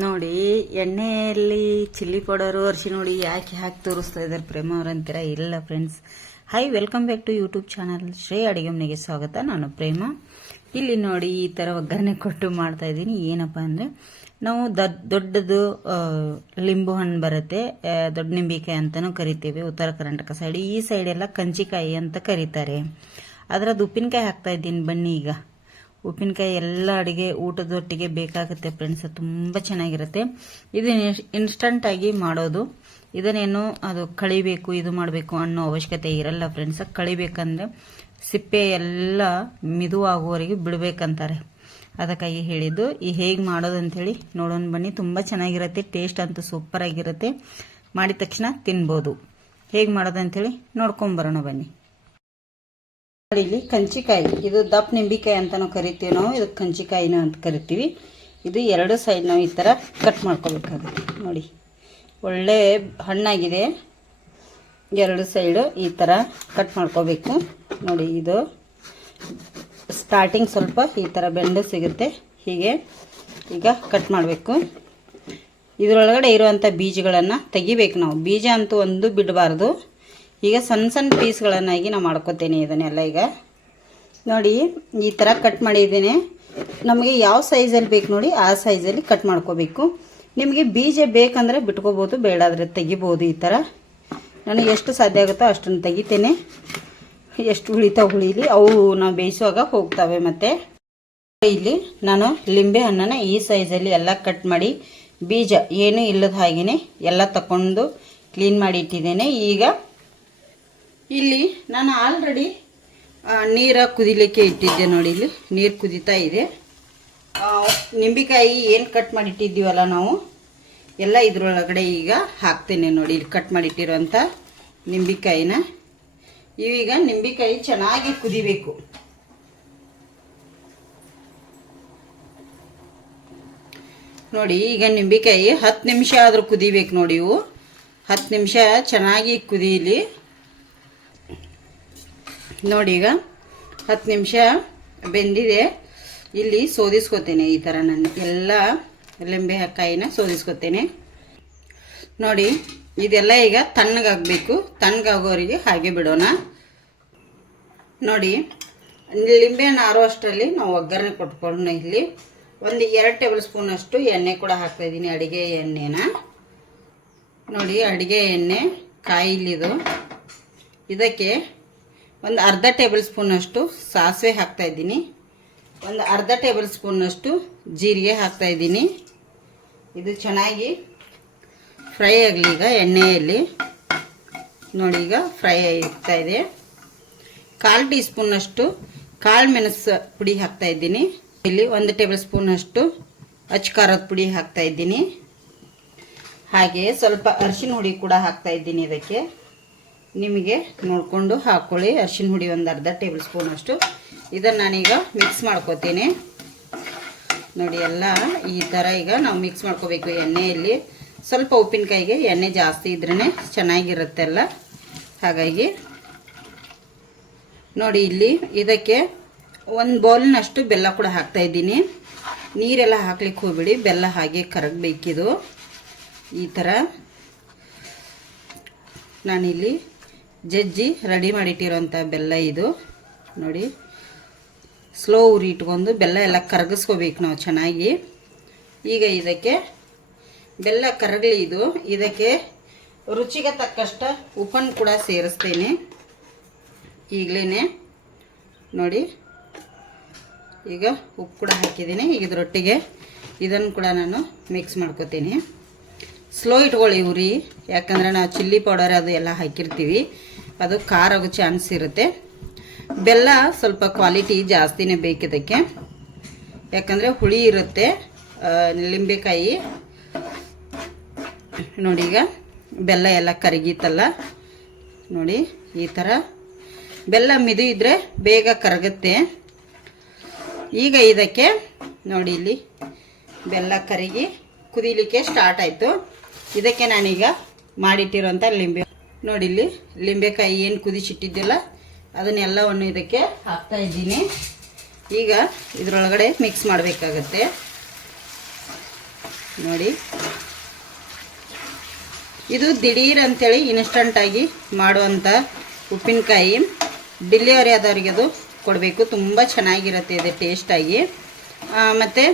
ನೋಡಿ ಎಣ್ಣೆಯಲ್ಲಿ chilli powder ಅರಿಶಿನ ನೋಡಿ ಯಾಕೆ ಹಾಕಿ ತೋರಿಸ್ತಾ ಇದ್ದಾರೆ ಪ್ರೇಮ ಅವರಂತೀರ? ಇಲ್ಲ friends, hi, welcome back to YouTube channel ಶ್ರೇ ಅಡುಗೆ ಮನೆಗೆ ಸ್ವಾಗತ. ನಾನು ಪ್ರೇಮ. ಇಲ್ಲಿ ನೋಡಿ ಈ ಥರ ಒಗ್ಗರಣೆ ಕೊಟ್ಟು ಮಾಡ್ತಾ ಇದ್ದೀನಿ. ಏನಪ್ಪ ಅಂದರೆ ನಾವು ದೊಡ್ಡದು ಲಿಂಬು ಹಣ್ಣು ಬರುತ್ತೆ, ದೊಡ್ಡ ನಿಂಬೆಕಾಯಿ ಅಂತಲೂ ಕರಿತೇವೆ ಉತ್ತರ ಕರ್ನಾಟಕ ಸೈಡ್. ಈ ಸೈಡ್ ಎಲ್ಲ ಕಂಚಿಕಾಯಿ ಅಂತ ಕರೀತಾರೆ. ಅದರದ್ದು ಉಪ್ಪಿನಕಾಯಿ ಹಾಕ್ತಾ ಇದ್ದೀನಿ. ಬನ್ನಿ, ಈಗ ಉಪ್ಪಿನಕಾಯಿ ಎಲ್ಲ ಅಡುಗೆ ಊಟದೊಟ್ಟಿಗೆ ಬೇಕಾಗುತ್ತೆ ಫ್ರೆಂಡ್ಸ್, ತುಂಬ ಚೆನ್ನಾಗಿರುತ್ತೆ. ಇದು ಇನ್ಸ್ಟಂಟಾಗಿ ಮಾಡೋದು. ಇದನ್ನೇನು ಅದು ಕಳಿಬೇಕು ಇದು ಮಾಡಬೇಕು ಅನ್ನೋ ಅವಶ್ಯಕತೆ ಇರಲ್ಲ ಫ್ರೆಂಡ್ಸ್. ಕಳಿಬೇಕಂದ್ರೆ ಸಿಪ್ಪೆ ಎಲ್ಲ ಮಿದುವಾಗುವವರೆಗೆ ಬಿಡಬೇಕಂತಾರೆ. ಅದಕ್ಕಾಗಿ ಹೇಳಿದ್ದು. ಈ ಹೇಗೆ ಮಾಡೋದು ಅಂಥೇಳಿ ನೋಡೋಣ ಬನ್ನಿ. ತುಂಬ ಚೆನ್ನಾಗಿರುತ್ತೆ, ಟೇಸ್ಟ್ ಅಂತೂ ಸೂಪರ್ ಆಗಿರುತ್ತೆ. ಮಾಡಿದ ತಕ್ಷಣ ತಿನ್ಬೋದು. ಹೇಗೆ ಮಾಡೋದು ಅಂಥೇಳಿ ನೋಡ್ಕೊಂಬರೋಣ ಬನ್ನಿ. ಇಲ್ಲಿ ಕಂಚಿಕಾಯಿ, ಇದು ದಪ್ಪ ನಿಂಬೆಕಾಯಿ ಅಂತ ನಾವು ಕರಿತೀವಿ. ನಾವು ಇದು ಕಂಚಿಕಾಯಿನ ಅಂತ ಕರಿತೀವಿ. ಇದು ಎರಡು ಸೈಡ್ ನಾವು ಈ ಥರ ಕಟ್ ಮಾಡ್ಕೋಬೇಕಾಗುತ್ತೆ. ನೋಡಿ, ಒಳ್ಳೆ ಹಣ್ಣಾಗಿದೆ. ಎರಡು ಸೈಡು ಈ ಥರ ಕಟ್ ಮಾಡ್ಕೋಬೇಕು. ನೋಡಿ, ಇದು ಸ್ಟಾರ್ಟಿಂಗ್ ಸ್ವಲ್ಪ ಈ ಥರ ಬೆಂಡು ಸಿಗುತ್ತೆ. ಹೀಗೆ ಈಗ ಕಟ್ ಮಾಡಬೇಕು. ಇದರೊಳಗಡೆ ಇರುವಂಥ ಬೀಜಗಳನ್ನು ತೆಗಿಬೇಕು ನಾವು. ಬೀಜ ಅಂತೂ ಒಂದು ಬಿಡಬಾರ್ದು. ಈಗ ಸಣ್ಣ ಸಣ್ಣ ಪೀಸ್ಗಳನ್ನಾಗಿ ನಾನು ಮಾಡ್ಕೋತೇನೆ ಇದನ್ನೆಲ್ಲ. ಈಗ ನೋಡಿ, ಈ ಥರ ಕಟ್ ಮಾಡಿದ್ದೇನೆ. ನಮಗೆ ಯಾವ ಸೈಜಲ್ಲಿ ಬೇಕು ನೋಡಿ ಆ ಸೈಜಲ್ಲಿ ಕಟ್ ಮಾಡ್ಕೋಬೇಕು. ನಿಮಗೆ ಬೀಜ ಬೇಕಂದರೆ ಬಿಟ್ಕೋಬೋದು, ಬೇಡಾದರೆ ತೆಗಿಬೋದು. ಈ ಥರ ನನಗೆ ಎಷ್ಟು ಸಾಧ್ಯ ಆಗುತ್ತೋ ಅಷ್ಟನ್ನು ತೆಗಿತೇನೆ. ಎಷ್ಟು ಉಳಿತಾವ ಉಳೀಲಿ, ಅವು ನಾವು ಬೇಯಿಸುವಾಗ ಹೋಗ್ತವೆ. ಮತ್ತು ಇಲ್ಲಿ ನಾನು ಲಿಂಬೆ ಹಣ್ಣನ್ನು ಈ ಸೈಜಲ್ಲಿ ಎಲ್ಲ ಕಟ್ ಮಾಡಿ ಬೀಜ ಏನೂ ಇಲ್ಲದ ಹಾಗೆಯೇ ಎಲ್ಲ ತಗೊಂಡು ಕ್ಲೀನ್ ಮಾಡಿ ಇಟ್ಟಿದ್ದೇನೆ. ಈಗ ಇಲ್ಲಿ ನಾನು ಆಲ್ರೆಡಿ ನೀರ ಕುದಿಲಿಕ್ಕೆ ಇಟ್ಟಿದ್ದೆ. ನೋಡಿ, ಇಲ್ಲಿ ನೀರು ಕುದೀತಾ ಇದೆ. ನಿಂಬೆಕಾಯಿ ಏನು ಕಟ್ ಮಾಡಿಟ್ಟಿದ್ದೀವಲ್ಲ ನಾವು ಎಲ್ಲ ಇದರೊಳಗಡೆ ಈಗ ಹಾಕ್ತೇನೆ. ನೋಡಿ, ಇಲ್ಲಿ ಕಟ್ ಮಾಡಿಟ್ಟಿರೋಂಥ ನಿಂಬೆಕಾಯಿನ ಈಗ ನಿಂಬೆಕಾಯಿ ಚೆನ್ನಾಗಿ ಕುದಿಬೇಕು. ನೋಡಿ, ಈಗ ನಿಂಬೆಕಾಯಿ 10 ನಿಮಿಷ ಆದರೂ ಕುದಿಬೇಕು. ನೋಡಿ, ಇವು 10 ನಿಮಿಷ ಚೆನ್ನಾಗಿ ಕುದೀಲಿ. ನೋಡಿ, ಈಗ 10 ನಿಮಿಷ ಬೆಂದಿದೆ. ಇಲ್ಲಿ ಸೋದಿಸ್ಕೊತೇನೆ. ಈ ಥರ ನಾನು ಎಲ್ಲ ಲಿಂಬೆಕಾಯಿನ ಸೋದಿಸ್ಕೊತೇನೆ. ನೋಡಿ, ಇದೆಲ್ಲ ಈಗ ತಣ್ಣಗಾಗಬೇಕು. ತಣ್ಣಗಾಗೋರಿಗೆ ಹಾಗೆ ಬಿಡೋಣ. ನೋಡಿ, ಲಿಂಬೆಹಣ್ಣು ಆರೋ ಅಷ್ಟರಲ್ಲಿ ನಾವು ಒಗ್ಗರಣೆ ಕೊಟ್ಕೊಳ್ಳೋಣ. ಇಲ್ಲಿ ಒಂದು 2 ಟೇಬಲ್ ಸ್ಪೂನಷ್ಟು ಎಣ್ಣೆ ಕೂಡ ಹಾಕ್ತಾಯಿದ್ದೀನಿ, ಅಡುಗೆ ಎಣ್ಣೆನ. ನೋಡಿ, ಅಡುಗೆ ಎಣ್ಣೆ ಕಾಯಿಲಿದು. ಇದಕ್ಕೆ ಒಂದು ಅರ್ಧ ಟೇಬಲ್ ಸ್ಪೂನಷ್ಟು ಸಾಸಿವೆ ಹಾಕ್ತಾಯಿದ್ದೀನಿ. ಒಂದು ಅರ್ಧ ಟೇಬಲ್ ಸ್ಪೂನಷ್ಟು ಜೀರಿಗೆ ಹಾಕ್ತಾಯಿದ್ದೀನಿ. ಇದು ಚೆನ್ನಾಗಿ ಫ್ರೈ ಆಗಲಿ ಈಗ ಎಣ್ಣೆಯಲ್ಲಿ. ನೋಡಿ, ಈಗ ಫ್ರೈ ಆಗ್ತಾಯಿದೆ. 1/4 ಟೀ ಸ್ಪೂನಷ್ಟು ಕಾಳು ಮೆಣಸು ಪುಡಿ ಹಾಕ್ತಾಯಿದ್ದೀನಿ. ಇಲ್ಲಿ 1 ಟೇಬಲ್ ಸ್ಪೂನಷ್ಟು ಅಚ್ಚ ಖಾರದ ಪುಡಿ ಹಾಕ್ತಾಯಿದ್ದೀನಿ. ಹಾಗೆ ಸ್ವಲ್ಪ ಅರಿಶಿನ ಹುಡಿ ಕೂಡ ಹಾಕ್ತಾಯಿದ್ದೀನಿ. ಇದಕ್ಕೆ ನಿಮಗೆ ನೋಡಿಕೊಂಡು ಹಾಕ್ಕೊಳ್ಳಿ. ಅರಿಶಿನ ಹುಡಿ ಒಂದು ಅರ್ಧ ಟೇಬಲ್ ಸ್ಪೂನಷ್ಟು. ಇದನ್ನು ನಾನೀಗ ಮಿಕ್ಸ್ ಮಾಡ್ಕೋತೀನಿ. ನೋಡಿ, ಎಲ್ಲ ಈ ಥರ ಈಗ ನಾವು ಮಿಕ್ಸ್ ಮಾಡ್ಕೋಬೇಕು ಎಣ್ಣೆಯಲ್ಲಿ. ಸ್ವಲ್ಪ ಉಪ್ಪಿನಕಾಯಿಗೆ ಎಣ್ಣೆ ಜಾಸ್ತಿ ಇದ್ರೇ ಚೆನ್ನಾಗಿರುತ್ತೆಲ್ಲ. ಹಾಗಾಗಿ ನೋಡಿ, ಇಲ್ಲಿ ಇದಕ್ಕೆ 1 ಬೌಲ್ನಷ್ಟು ಬೆಲ್ಲ ಕೂಡ ಹಾಕ್ತಾಯಿದ್ದೀನಿ. ನೀರೆಲ್ಲ ಹಾಕ್ಲಿಕ್ಕೆ ಹೋಗ್ಬಿಡಿ, ಬೆಲ್ಲ ಹಾಗೆ ಕರಗಬೇಕಿದು. ಈ ಥರ ನಾನಿಲ್ಲಿ ಜಜ್ಜಿ ರೆಡಿ ಮಾಡಿಟ್ಟಿರೋಂಥ ಬೆಲ್ಲ ಇದು. ನೋಡಿ, ಸ್ಲೋ ಉರಿ ಇಟ್ಕೊಂಡು ಬೆಲ್ಲ ಎಲ್ಲ ಕರಗಿಸ್ಕೋಬೇಕು ನಾವು ಚೆನ್ನಾಗಿ. ಈಗ ಇದಕ್ಕೆ ಬೆಲ್ಲ ಕರಗಲಿ ಇದು. ಇದಕ್ಕೆ ರುಚಿಗೆ ತಕ್ಕಷ್ಟು ಉಪ್ಪನ್ನು ಕೂಡ ಸೇರಿಸ್ತೇನೆ ಈಗಲೇ. ನೋಡಿ, ಈಗ ಉಪ್ಪು ಕೂಡ ಹಾಕಿದ್ದೀನಿ. ಈಗ ಇದರೊಟ್ಟಿಗೆ ಇದನ್ನು ಕೂಡ ನಾನು ಮಿಕ್ಸ್ ಮಾಡ್ಕೋತೀನಿ. ಸ್ಲೋ ಇಟ್ಕೊಳ್ಳಿ ಉರಿ, ಯಾಕಂದರೆ ನಾವು ಚಿಲ್ಲಿ ಪೌಡರ್ ಅದು ಎಲ್ಲ ಹಾಕಿರ್ತೀವಿ, ಅದು ಖಾರ ಆಗೋ ಚಾನ್ಸ್ ಇರುತ್ತೆ. ಬೆಲ್ಲ ಸ್ವಲ್ಪ ಕ್ವಾಲಿಟಿ ಜಾಸ್ತಿನೇ ಬೇಕಿದ್ದಕ್ಕೆ, ಯಾಕಂದರೆ ಹುಳಿ ಇರುತ್ತೆ ಲಿಂಬೆಕಾಯಿ. ನೋಡಿ, ಈಗ ಬೆಲ್ಲ ಎಲ್ಲ ಕರಗಿತ್ತಲ್ಲ. ನೋಡಿ, ಈ ಥರ ಬೆಲ್ಲ ಮಿದು ಇದ್ದರೆ ಬೇಗ ಕರಗುತ್ತೆ. ಈಗ ಇದಕ್ಕೆ ನೋಡಿ, ಇಲ್ಲಿ ಬೆಲ್ಲ ಕರಗಿ ಕುದಿಲಿಕ್ಕೆ ಸ್ಟಾರ್ಟ್ ಆಯಿತು. ಇದಕ್ಕೆ ನಾನೀಗ ಮಾಡಿಟ್ಟಿರೋಂಥ ನೋಡಿ, ಇಲ್ಲಿ ಲಿಂಬೆಕಾಯಿ ಏನು ಕುದಿಸಿಟ್ಟಿದ್ದಿಲ್ಲ ಅದನ್ನೆಲ್ಲವನ್ನು ಇದಕ್ಕೆ ಹಾಕ್ತಾಯಿದ್ದೀನಿ. ಈಗ ಇದರೊಳಗಡೆ ಮಿಕ್ಸ್ ಮಾಡಬೇಕಾಗತ್ತೆ. ನೋಡಿ, ಇದು ದಿಢೀರ್ ಅಂತೇಳಿ ಇನ್ಸ್ಟಂಟಾಗಿ ಮಾಡುವಂಥ ಉಪ್ಪಿನಕಾಯಿ. ಡೆಲಿವರಿ ಆದವರಿಗೆ ಅದು ಕೊಡಬೇಕು, ತುಂಬ ಚೆನ್ನಾಗಿರುತ್ತೆ ಇದು ಟೇಸ್ಟಾಗಿ. ಮತ್ತು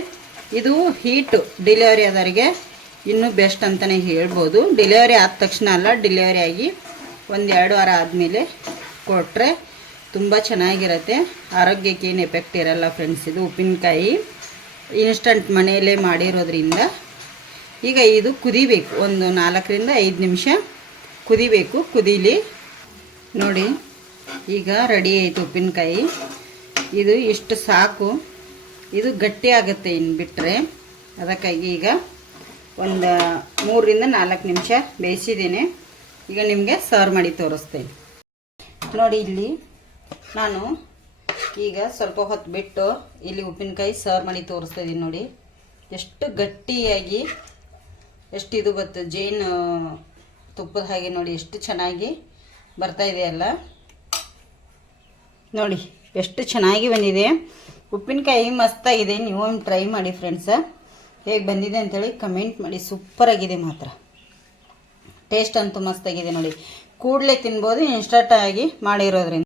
ಇದು ಹೀಟು ಡೆಲಿವರಿ ಆದವರಿಗೆ ಇನ್ನೂ ಬೆಸ್ಟ್ ಅಂತಲೇ ಹೇಳ್ಬೋದು. ಡೆಲಿವರಿ ಆದ ತಕ್ಷಣ ಅಲ್ಲ, ಡೆಲಿವರಿ ಆಗಿ 1-2 ವಾರ ಆದಮೇಲೆ ಕೊಟ್ಟರೆ ತುಂಬ ಚೆನ್ನಾಗಿರುತ್ತೆ. ಆರೋಗ್ಯಕ್ಕೆ ಏನು ಎಫೆಕ್ಟ್ ಇರಲ್ಲ ಫ್ರೆಂಡ್ಸ್. ಇದು ಉಪ್ಪಿನಕಾಯಿ ಇನ್ಸ್ಟಂಟ್ ಮನೆಯಲ್ಲೇ ಮಾಡಿರೋದ್ರಿಂದ. ಈಗ ಇದು ಕುದಿಬೇಕು, ಒಂದು 4-5 ನಿಮಿಷ ಕುದಿಬೇಕು. ಕುದೀಲಿ. ನೋಡಿ, ಈಗ ರೆಡಿ ಆಯಿತು ಉಪ್ಪಿನಕಾಯಿ. ಇದು ಇಷ್ಟು ಸಾಕು. ಇದು ಗಟ್ಟಿ ಆಗುತ್ತೆ ಇನ್ನು ಬಿಟ್ಟರೆ. ಅದಕ್ಕಾಗಿ ಈಗ ಒಂದು 3-4 ನಿಮಿಷ ಬೇಯಿಸಿದ್ದೇನೆ. ಈಗ ನಿಮಗೆ ಸರ್ವ್ ಮಾಡಿ ತೋರಿಸ್ತೇನೆ. ನೋಡಿ, ಇಲ್ಲಿ ನಾನು ಈಗ ಸ್ವಲ್ಪ ಹೊತ್ತು ಬಿಟ್ಟು ಇಲ್ಲಿ ಉಪ್ಪಿನಕಾಯಿ ಸರ್ವ್ ಮಾಡಿ ತೋರಿಸ್ತಾ ಇದ್ದೀನಿ. ನೋಡಿ ಎಷ್ಟು ಗಟ್ಟಿಯಾಗಿ, ಎಷ್ಟು ಇದು ಬತ್ತು ಜೇನು ತುಪ್ಪದ ಹಾಗೆ. ನೋಡಿ ಎಷ್ಟು ಚೆನ್ನಾಗಿ ಬರ್ತಾ ಇದೆಯಲ್ಲ. ನೋಡಿ ಎಷ್ಟು ಚೆನ್ನಾಗಿ ಬಂದಿದೆ ಉಪ್ಪಿನಕಾಯಿ. ಮಸ್ತಾಗಿದೆ. ನೀವು ಟ್ರೈ ಮಾಡಿ ಫ್ರೆಂಡ್ಸ. ಹೇಗೆ ಬಂದಿದೆ ಅಂತೇಳಿ ಕಮೆಂಟ್ ಮಾಡಿ. ಸೂಪರಾಗಿದೆ ಮಾತ್ರ. ಟೇಸ್ಟ್ ಅಂತೂ ಮಸ್ತಾಗಿದೆ ನೋಡಿ. ಕೂಡಲೇ ತಿನ್ಬೋದು, ಇನ್ಸ್ಟಂಟಾಗಿ ಮಾಡಿರೋದ್ರಿಂದ.